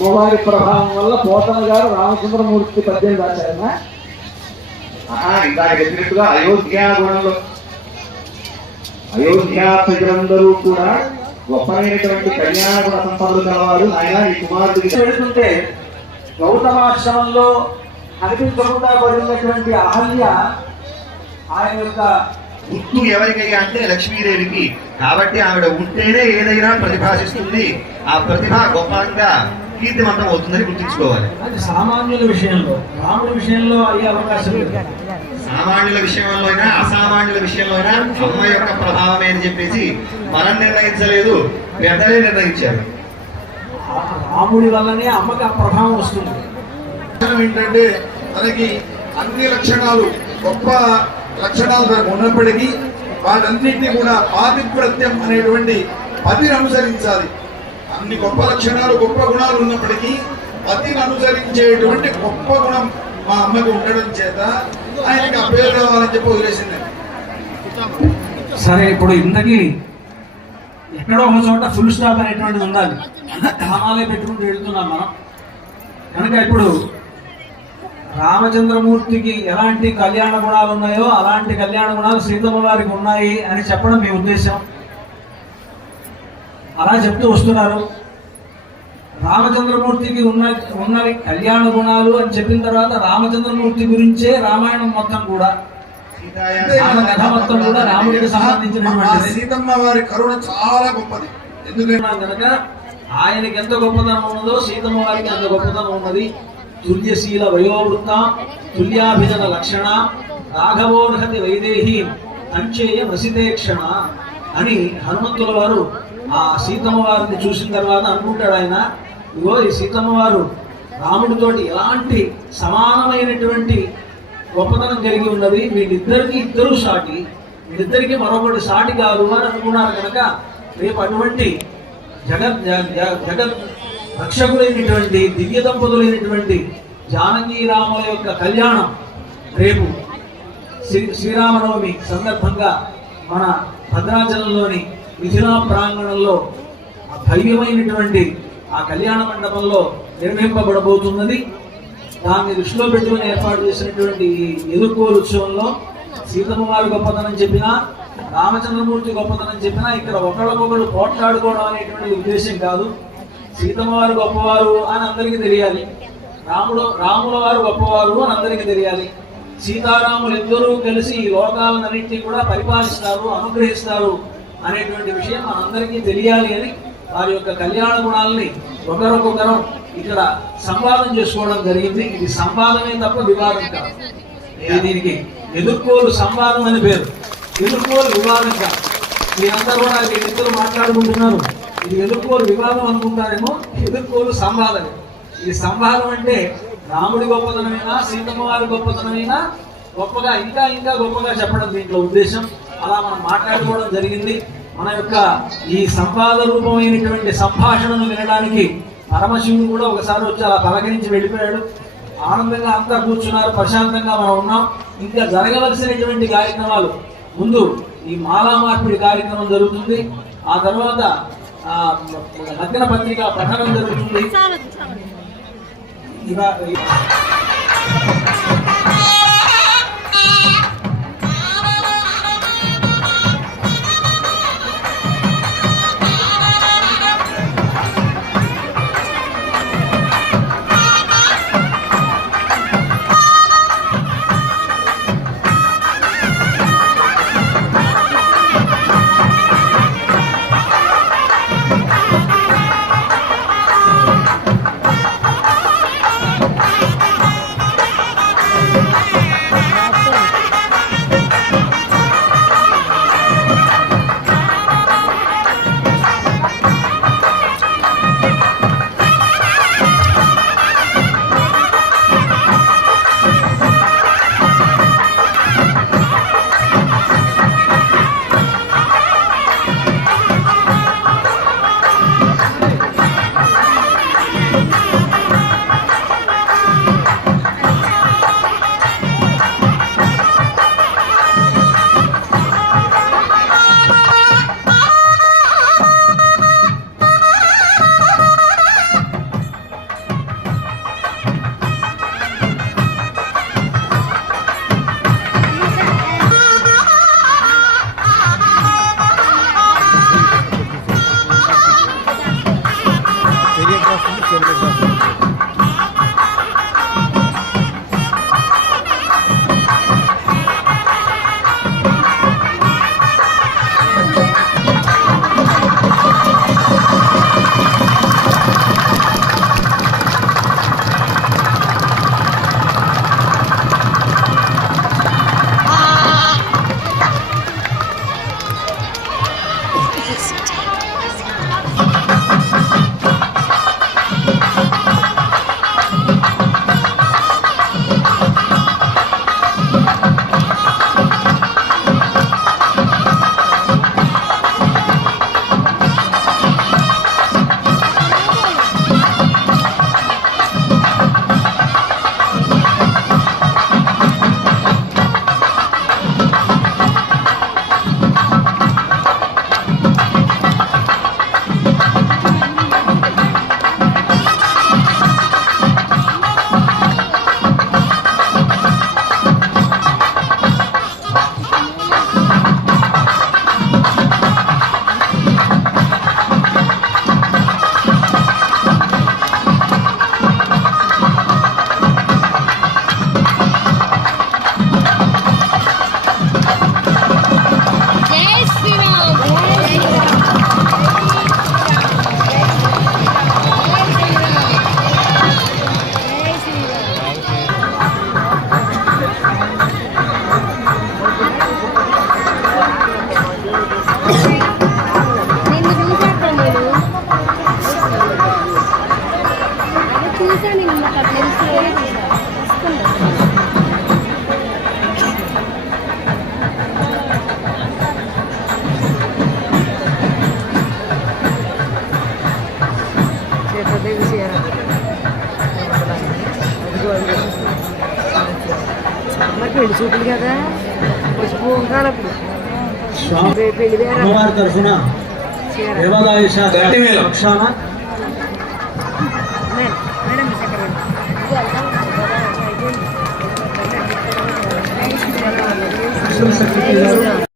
అమ్మవారి ప్రభావం వల్ల పోతన గారు రామచంద్రమూర్తి పద్యం రాశారన్నా. ఇందాక చెప్పినట్టుగా అయోధ్యా ప్రజలందరూ కూడా గొప్పమైనటువంటి కళ్యాణ గుణ సంపదలు కలవారు. ఆయన ఈ కుమారుడికి వెళుతుంటే గౌతమాశ్రమంలో కనిపించకుండా పడినటువంటి అహల్య ఆయన యొక్క గుర్తు ఎవరికయ్యా అంటే లక్ష్మీదేవికి. కాబట్టి ఆవిడ ఉంటేనే ఏదైనా ప్రతిభాసిస్తుంది. ఆ ప్రతిభ గొప్పంగా కీర్తివంతం అవుతుందని గుర్తుంచుకోవాలి. అది సామాన్యుల విషయంలో, రాముడి విషయంలో అయ్యే అవకాశం లేదు. సామాన్యుల విషయంలో అయినా అసామాన్యుల విషయంలో అయినా అమ్మ యొక్క ప్రభావమే అని చెప్పేసి మనం నిర్ణయించలేదు, పెద్దలే నిర్ణయించారు. రాముడి వల్లనే అమ్మకి ఆ ప్రభావం వస్తుంది. ఏంటంటే మనకి అన్ని లక్షణాలు గొప్ప లక్షణాలు ఉన్నప్పటికీ వాటన్నింటినీ కూడా పాతిప్రత్యం అనేటువంటి పతిని అనుసరించాలి. అన్ని గొప్ప లక్షణాలు గొప్ప గుణాలు ఉన్నప్పటికీ పతిని అనుసరించేటువంటి గొప్ప గుణం మా అమ్మకి ఉండడం చేత ఆయనకి ఆ పేరు రావాలని చెప్పి వదిలేసింది. సరే, ఇప్పుడు ఇంతకీ ఎక్కడో ఒక చోట ఫుల్ స్టాప్ అనేటువంటిది ఉండాలి. కామాలే పెట్టుకుంటూ వెళ్తున్నాం మనం కనుక ఇప్పుడు రామచంద్రమూర్తికి ఎలాంటి కళ్యాణ గుణాలు ఉన్నాయో అలాంటి కళ్యాణ గుణాలు సీతమ్మ వారికి ఉన్నాయి అని చెప్పడం మీ ఉద్దేశం. అలా చెప్తూ వస్తున్నారు. రామచంద్రమూర్తికి ఉన్నవి కళ్యాణ గుణాలు అని చెప్పిన తర్వాత రామచంద్రమూర్తి గురించే రామాయణం మొత్తం కూడా, కథ మొత్తం కూడా రాముడికి సంబంధించినటువంటి. సీతమ్మ వారి కరుణ చాలా గొప్పది. ఎందుకంటే కనుక ఆయనకి ఎంత గొప్పతనం ఉన్నదో సీతమ్మ వారికి అంత గొప్పతనం ఉన్నది. తుల్యశీల వయోవృత్త తుల్యాభిజన లక్షణ రాఘవోర్హతి వైదేహి అంచేయ వసితేక్షణ అని హనుమంతుల వారు ఆ సీతమ్మ వారిని చూసిన తర్వాత అనుకుంటాడు ఆయన, ఇగో ఈ సీతమ్మ వారు రాముడితోటి ఎలాంటి సమానమైనటువంటి గొప్పతనం కలిగి ఉన్నది, వీళ్ళిద్దరికి ఇద్దరు సాటి, వీళ్ళిద్దరికి మరొకటి సాటి కాదు అని అనుకున్నారు. కనుక రేపు అటువంటి జగత్ రక్షకులైనటువంటి దివ్య దంపతులైనటువంటి జానకీ రాముల యొక్క కళ్యాణం రేపు శ్రీరామనవమి సందర్భంగా మన భద్రాచలంలోని మిథిలా ప్రాంగణంలో భవ్యమైనటువంటి ఆ కళ్యాణ మండపంలో నిర్వహింపబడబోతున్నది. దాన్ని దృష్టిలో పెట్టుకుని ఏర్పాటు చేసినటువంటి ఈ ఎదుర్కోలు ఉత్సవంలో సీతమ్మ వారి గొప్పతనం చెప్పినా రామచంద్రమూర్తి గొప్పతనం చెప్పినా ఇక్కడ ఒకళ్ళకొకళ్ళు పోట్లాడుకోవడం అనేటువంటి ఉద్దేశం కాదు. సీతమ్మ వారు గొప్పవారు అని అందరికీ తెలియాలి, రాముల వారు గొప్పవారు అని అందరికీ తెలియాలి. సీతారాములు ఇద్దరూ కలిసి ఈ లోకాలన్నింటినీ కూడా పరిపాలిస్తారు, అనుగ్రహిస్తారు అనేటువంటి విషయం మనందరికీ తెలియాలి అని వారి యొక్క కళ్యాణ గుణాలని ఒకరొకొకరం ఇక్కడ సంవాదం చేసుకోవడం జరిగింది. ఇది సంవాదమే తప్ప వివాదం కాదు. దీనికి ఎదుర్కోలు సంవాదం అని పేరు, ఎదుర్కోలు వివాదం కాదు. మీరందరూ కూడా ఇద్దరు మాట్లాడుకుంటున్నారు, ఇది ఎదుర్కోలు వివాదం అనుకుంటారేమో, ఎదుర్కోలు సంవాదమే. ఇది సంవాదం అంటే రాముడి గొప్పతనమైనా సీతమ్మ వారి గొప్పతనమైనా గొప్పగా ఇంకా ఇంకా గొప్పగా చెప్పడం దీంట్లో ఉద్దేశం. అలా మనం మాట్లాడుకోవడం జరిగింది. మన యొక్క ఈ సంవాద రూపమైనటువంటి సంభాషణను వినడానికి పరమశివుడు కూడా ఒకసారి వచ్చి అలా పలకరించి వెళ్ళిపోయాడు. ఆనందంగా అంతా కూర్చున్నారు, ప్రశాంతంగా మనం ఉన్నాం. ఇంకా జరగవలసినటువంటి కార్యక్రమాలు ముందు ఈ మాలా మార్పిడి కార్యక్రమం జరుగుతుంది. ఆ తర్వాత లగ్న పత్రిక పఠనం జరుగుతుంది. పెళ్లి చూపులు కదా పసుపు కాలప్పుడు అమ్మవారి తరఫున దేవాదాయ శాఖ పక్షాన సెక్రటరీ గారు